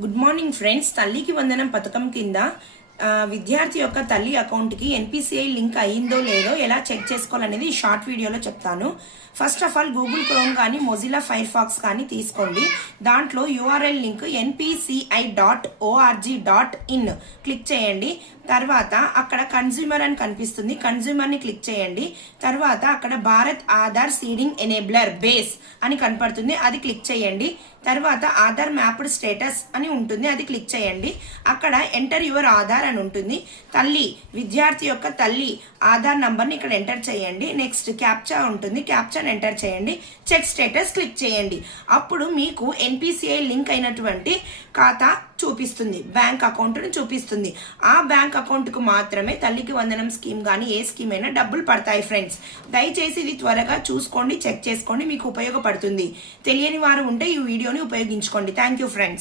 Good morning friends. తల్లికి వందనం పథకం కింద విద్యార్థి యొక్క తల్లి అకౌంట్కి ఎన్పిసిఐ లింక్ అయ్యిందో లేదో ఎలా చెక్ చేసుకోవాలనేది ఈ షార్ట్ వీడియోలో చెప్తాను. First of all Google chrome కానీ మొజిల్లా ఫైర్ ఫాక్స్ కానీ తీసుకోండి. దాంట్లో యూఆర్ఎల్ లింక్ npci.org.in క్లిక్ చేయండి. తర్వాత అక్కడ కన్జ్యూమర్ అని కనిపిస్తుంది, కన్జ్యూమర్ని క్లిక్ చేయండి. తర్వాత అక్కడ భారత్ ఆధార్ సీడింగ్ ఎనేబ్లర్ బేస్ అని కనపడుతుంది, అది క్లిక్ చేయండి. తర్వాత ఆధార్ మ్యాప్డ్ స్టేటస్ అని ఉంటుంది, అది క్లిక్ చేయండి. అక్కడ ఎంటర్ యువర్ ఆధార్ అని ఉంటుంది. తల్లి విద్యార్థి యొక్క తల్లి ఆధార్ నంబర్ని ఇక్కడ ఎంటర్ చేయండి. నెక్స్ట్ క్యాప్చా ఉంటుంది, క్యాప్చాని ఎంటర్ చేయండి. చెక్ స్టేటస్ క్లిక్ చేయండి. అప్పుడు మీకు ఎన్పిసిఐ లింక్ అయినటువంటి ఖాతా చూపిస్తుంది, బ్యాంక్ అకౌంట్ని చూపిస్తుంది. ఆ బ్యాంక్ అకౌంట్కు మాత్రమే తల్లికి వందనం స్కీమ్ కానీ ఏ స్కీమ్ అయినా డబ్బులు పడతాయి ఫ్రెండ్స్. దయచేసి ఇది త్వరగా చూసుకోండి, చెక్ చేసుకోండి, మీకు ఉపయోగపడుతుంది. తెలియని వారు ఉంటే ఈ వీడియోని ఉపయోగించుకోండి. Thank you friends.